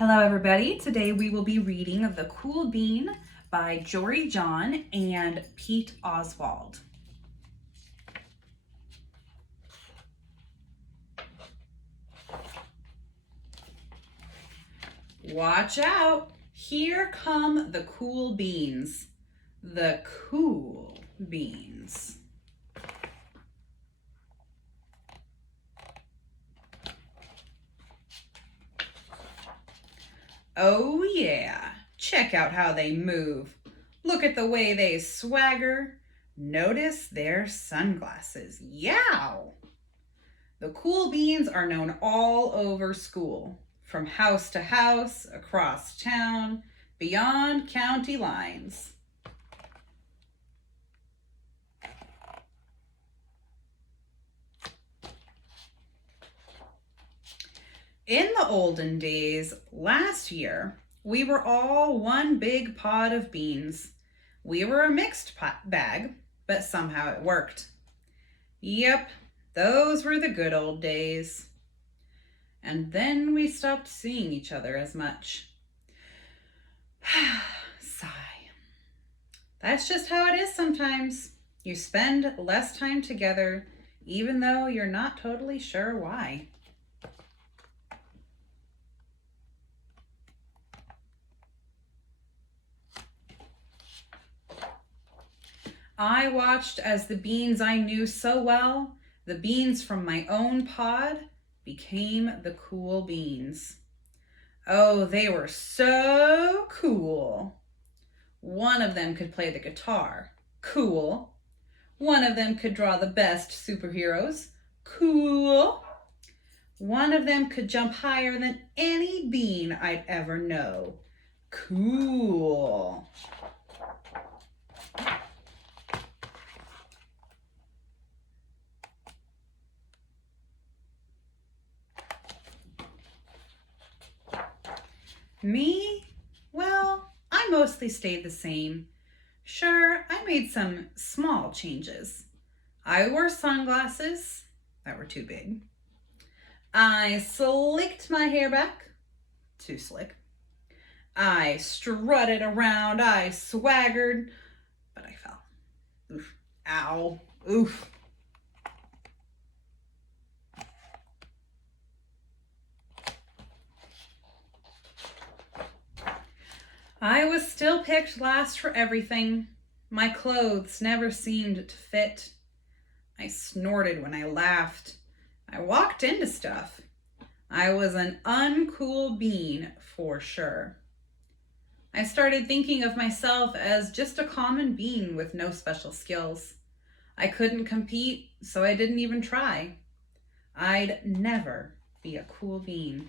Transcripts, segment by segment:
Hello everybody, today we will be reading The Cool Bean by Jory John and Pete Oswald. Watch out, here come the cool beans. The cool beans. Oh yeah, check out how they move. Look at the way they swagger. Notice their sunglasses. Yow! The cool beans are known all over school, from house to house, across town, beyond county lines. In the olden days, last year, we were all one big pod of beans. We were a mixed bag, but somehow it worked. Yep, those were the good old days. And then we stopped seeing each other as much. Sigh. That's just how it is sometimes. You spend less time together, even though you're not totally sure why. I watched as the beans I knew so well, the beans from my own pod, became the cool beans. Oh, they were so cool. One of them could play the guitar. Cool. One of them could draw the best superheroes. Cool. One of them could jump higher than any bean I'd ever know. Cool. Me? Well, I mostly stayed the same. Sure, I made some small changes. I wore sunglasses that were too big. I slicked my hair back, too slick. I strutted around, I swaggered, but I fell. Oof. Ow. Oof. I was still picked last for everything. My clothes never seemed to fit. I snorted when I laughed. I walked into stuff. I was an uncool bean for sure. I started thinking of myself as just a common bean with no special skills. I couldn't compete, so I didn't even try. I'd never be a cool bean.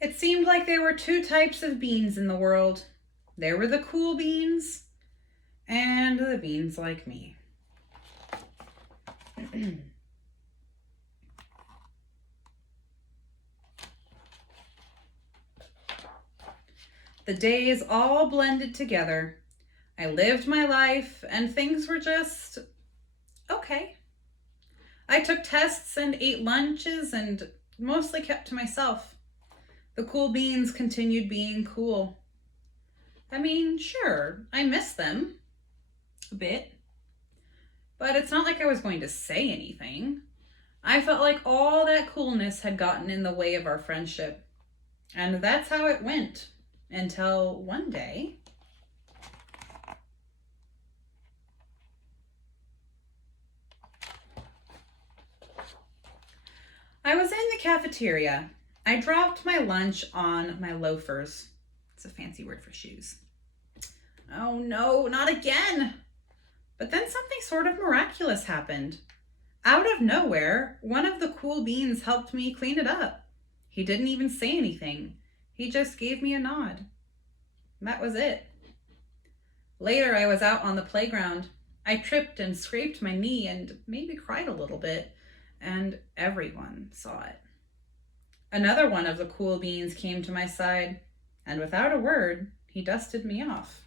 It seemed like there were two types of beans in the world. There were the cool beans and the beans like me. The days all blended together. I lived my life and things were just okay. I took tests and ate lunches and mostly kept to myself. The cool beans continued being cool. I mean, sure, I miss them a bit, but it's not like I was going to say anything. I felt like all that coolness had gotten in the way of our friendship. And that's how it went until one day. I was in the cafeteria. I dropped my lunch on my loafers. It's a fancy word for shoes. Oh no, not again. But then something sort of miraculous happened. Out of nowhere, one of the cool beans helped me clean it up. He didn't even say anything. He just gave me a nod. That was it. Later, I was out on the playground. I tripped and scraped my knee and maybe cried a little bit, and everyone saw it. Another one of the cool beans came to my side, and without a word, he dusted me off.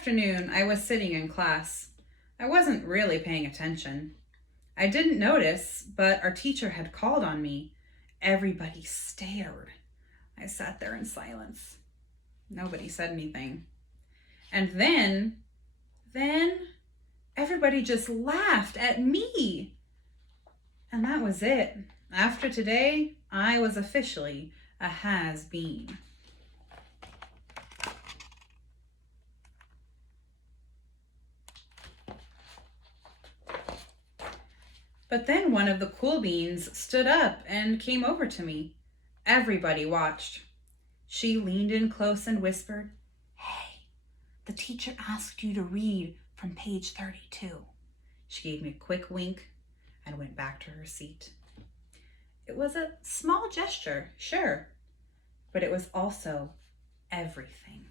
afternoon, I was sitting in class. I wasn't really paying attention. I didn't notice, but our teacher had called on me. Everybody stared. I sat there in silence. Nobody said anything. And then everybody just laughed at me. And that was it. After today, I was officially a has-been. But then one of the cool beans stood up and came over to me. Everybody watched. She leaned in close and whispered, "Hey, the teacher asked you to read from page 32. She gave me a quick wink and went back to her seat. It was a small gesture, sure, but it was also everything.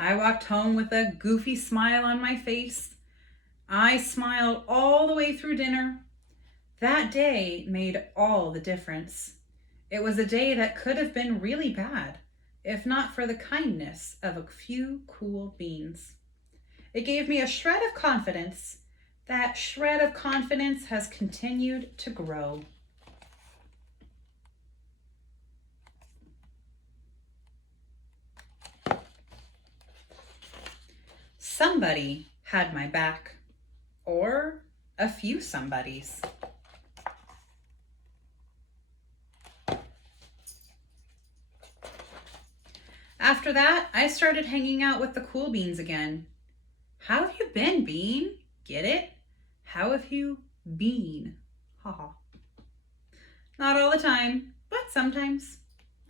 I walked home with a goofy smile on my face. I smiled all the way through dinner. That day made all the difference. It was a day that could have been really bad, if not for the kindness of a few cool beans. It gave me a shred of confidence. That shred of confidence has continued to grow. Somebody had my back, or a few somebodies. After that, I started hanging out with the cool beans again. How have you been, Bean? Get it? How have you been? Haha. Not all the time, but sometimes.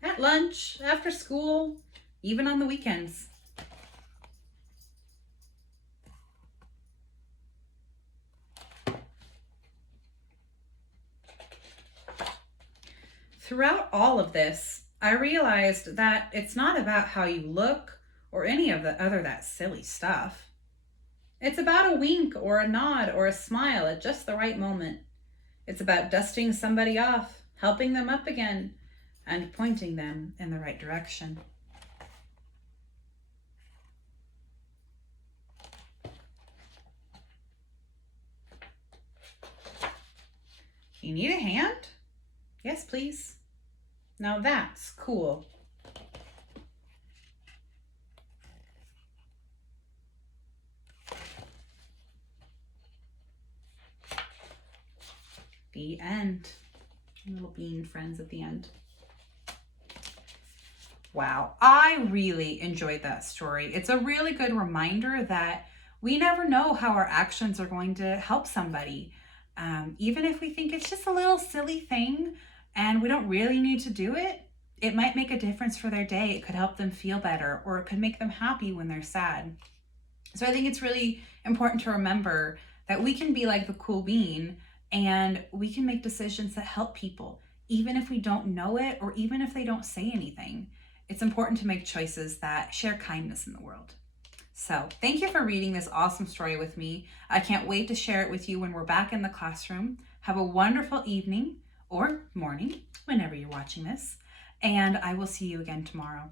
At lunch, after school, even on the weekends. Throughout all of this, I realized that it's not about how you look or any of the other that silly stuff. It's about a wink or a nod or a smile at just the right moment. It's about dusting somebody off, helping them up again, and pointing them in the right direction. You need a hand? Yes, please. Now that's cool. The end. Little bean friends at the end. Wow, I really enjoyed that story. It's a really good reminder that we never know how our actions are going to help somebody. Even if we think it's just a little silly thing and we don't really need to do it, it might make a difference for their day. It could help them feel better, or it could make them happy when they're sad. So I think it's really important to remember that we can be like the cool bean and we can make decisions that help people, even if we don't know it or even if they don't say anything. It's important to make choices that share kindness in the world. So thank you for reading this awesome story with me. I can't wait to share it with you when we're back in the classroom. Have a wonderful evening or morning, whenever you're watching this, and I will see you again tomorrow.